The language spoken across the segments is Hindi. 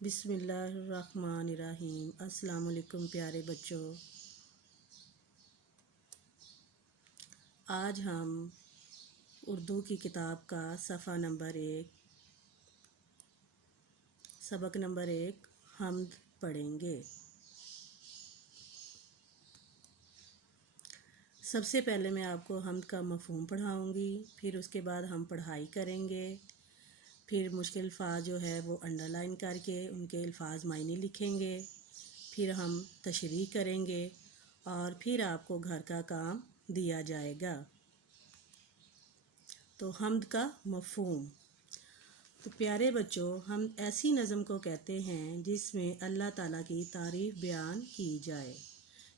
बिस्मिल्लाहिर्रहमानिर्रहीम। अस्सलाम वालेकुम प्यारे बच्चों। आज हम उर्दू की किताब का सफ़ा नंबर 1 सबक नंबर 1 हम्द पढ़ेंगे। सबसे पहले मैं आपको हम्द का मफ़हूम पढ़ाऊँगी, फिर उसके बाद हम पढ़ाई करेंगे। फिर मुश्किल अल्फाज जो है वो अंडरलाइन करके उनके अल्फाज मायने लिखेंगे। फिर हम तशरीह करेंगे और फिर आपको घर का काम दिया जाएगा। तो हम्द का मफ़हूम। तो प्यारे बच्चों, हम ऐसी नज़म को कहते हैं जिसमें अल्लाह ताला की तारीफ़ बयान की जाए।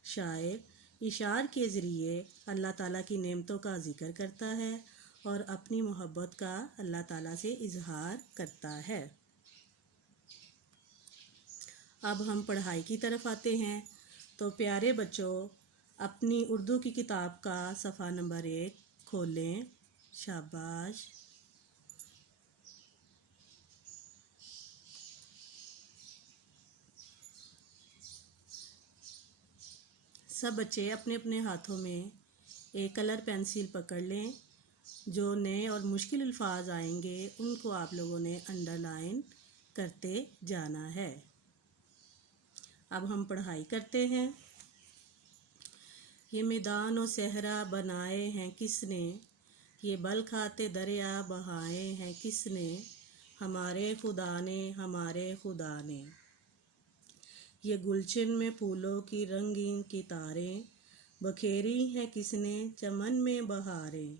शायर इशार के ज़रिए अल्लाह ताला की नेमतों का ज़िक्र करता है और अपनी मोहब्बत का अल्लाह ताला से इजहार करता है। अब हम पढ़ाई की तरफ आते हैं। तो प्यारे बच्चों, अपनी उर्दू की किताब का सफ़ा नंबर 1 खोलें। शाबाश। सब बच्चे अपने अपने हाथों में एक कलर पेंसिल पकड़ लें। जो नए और मुश्किल अल्फाज आएंगे उनको आप लोगों ने अंडरलाइन करते जाना है। अब हम पढ़ाई करते हैं। ये मैदान और सहरा बनाए हैं किसने, ये बल खाते दरिया बहाए हैं किसने, हमारे खुदा ने, हमारे खुदा ने। ये गुलशन में फूलों की रंगीन कितारें बखेरी हैं किसने, चमन में बहारें,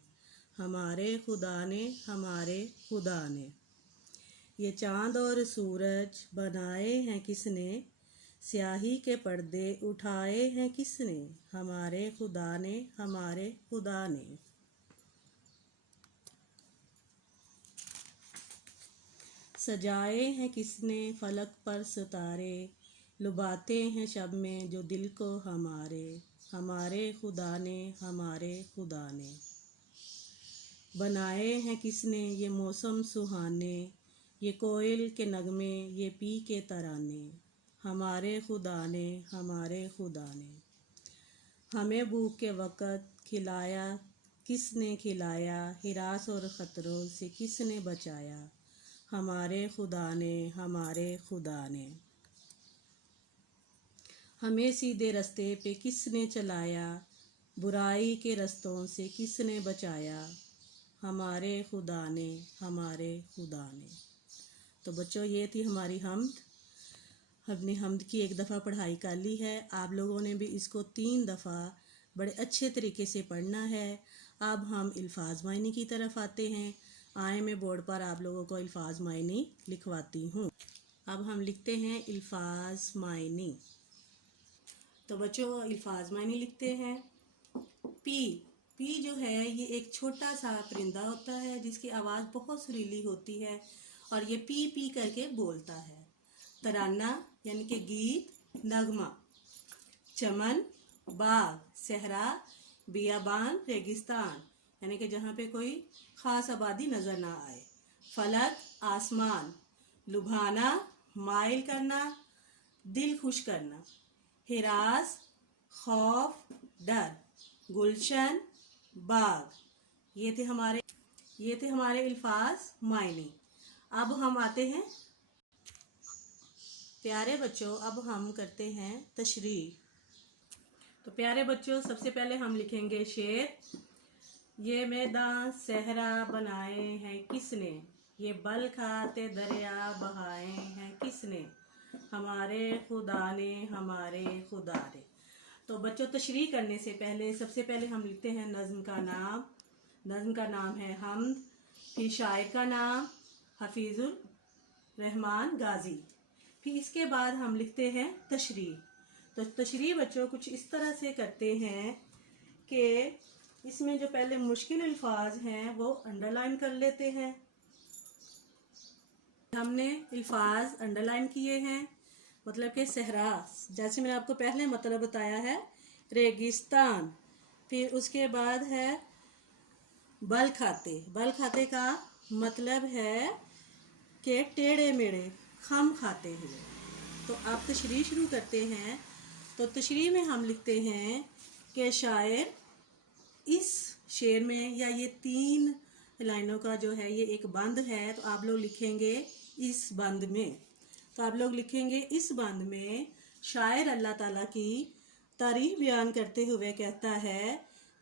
हमारे खुदा ने, हमारे खुदा ने। ये चाँद और सूरज बनाए हैं किसने, स्याही के पर्दे उठाए हैं किसने, हमारे खुदा ने, हमारे खुदा ने। सजाए हैं किसने फलक पर सितारे, लुभाते हैं शब में जो दिल को हमारे, हमारे खुदा ने, हमारे खुदा ने। बनाए हैं किसने ये मौसम सुहाने, ये कोयल के नगमे, ये पी के तराने, हमारे खुदा ने, हमारे खुदा ने। हमें भूख के वक़्त खिलाया किसने खिलाया, हिरास और ख़तरों से किसने बचाया, हमारे खुदा ने, हमारे खुदा ने। हमें सीधे रास्ते पे किसने चलाया, बुराई के रास्तों से किसने बचाया, हमारे खुदा ने, हमारे खुदा ने। तो बच्चों, ये थी हमारी हम्द। हमने हम्द की एक दफ़ा पढ़ाई कर ली है। आप लोगों ने भी इसको 3 दफ़ा बड़े अच्छे तरीके से पढ़ना है। अब हम अल्फाज मायने की तरफ आते हैं। आए मैं बोर्ड पर आप लोगों को अल्फाज मायने लिखवाती हूँ। अब हम लिखते हैं अल्फाज मायने। तो बच्चों, अल्फाज मायने लिखते हैं। पी पी जो है ये एक छोटा सा परिंदा होता है जिसकी आवाज़ बहुत सुरीली होती है और ये पी पी करके बोलता है। तराना यानी कि गीत, नगमा। चमन, बाग, सहरा, बियाबान, रेगिस्तान यानी कि जहाँ पे कोई ख़ास आबादी नज़र ना आए। फलक, आसमान। लुभाना, माइल करना, दिल खुश करना। हिरास, खौफ, डर। गुलशन, बाग। ये थे हमारे अल्फाज मायने। अब हम आते हैं प्यारे बच्चों, अब हम करते हैं तशरीह। तो प्यारे बच्चों, सबसे पहले हम लिखेंगे शेर। ये मैदान सहरा बनाए हैं किसने, ये बल खाते दरिया बहाए हैं किसने, हमारे खुदा ने, हमारे खुदा ने। तो बच्चों, तशरीह करने से पहले सबसे पहले हम लिखते हैं नज़्म का नाम। नज़्म का नाम है हम्द। फिर शायर का नाम हफीजुर रहमान गाजी। फिर इसके बाद हम लिखते हैं तशरीह। तो तशरीह बच्चों कुछ इस तरह से करते हैं कि इसमें जो पहले मुश्किल अल्फाज हैं वो अंडरलाइन कर लेते हैं। हमने अल्फाज अंडरलाइन किए हैं। मतलब कि सहरा, जैसे मैंने आपको पहले मतलब बताया है, रेगिस्तान। फिर उसके बाद है बल खाते। बल खाते का मतलब है कि टेढ़े मेढ़े, खम खाते हुए। तो आप तशरीह शुरू करते हैं। तो तशरीह में हम लिखते हैं कि शायर इस शेर में, या ये 3 लाइनों का जो है ये एक बंद है, तो आप लोग लिखेंगे इस बंद में। तो आप लोग लिखेंगे इस बंद में शायर अल्लाह ताला की तारीफ बयान करते हुए कहता है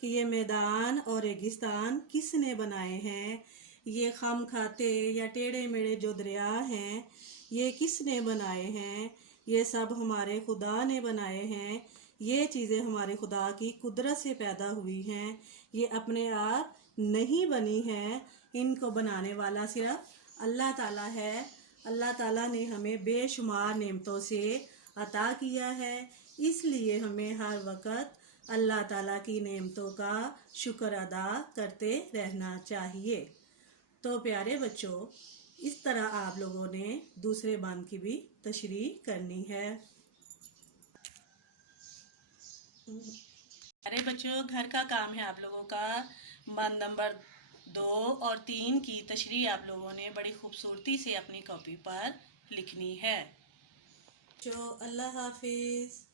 कि ये मैदान और रेगिस्तान किसने बनाए हैं, ये खम खाते या टेढ़े मेढ़े जो दरिया हैं ये किसने बनाए हैं, ये सब हमारे खुदा ने बनाए हैं। ये चीज़ें हमारे खुदा की कुदरत से पैदा हुई हैं, ये अपने आप नहीं बनी हैं, इनको बनाने वाला सिर्फ अल्लाह ताला है। अल्लाह ताला ने हमें बेशुमार नेमतों से अता किया है, इसलिए हमें हर वक्त अल्लाह ताला की नेमतों का शुक्र अदा करते रहना चाहिए। तो प्यारे बच्चों, इस तरह आप लोगों ने दूसरे बंद की भी तशरीह करनी है। प्यारे बच्चों, घर का काम है आप लोगों का बंद नंबर 2 और 3 की तशरीह आप लोगों ने बड़ी खूबसूरती से अपनी कॉपी पर लिखनी है। जो अल्लाह हाफिज़।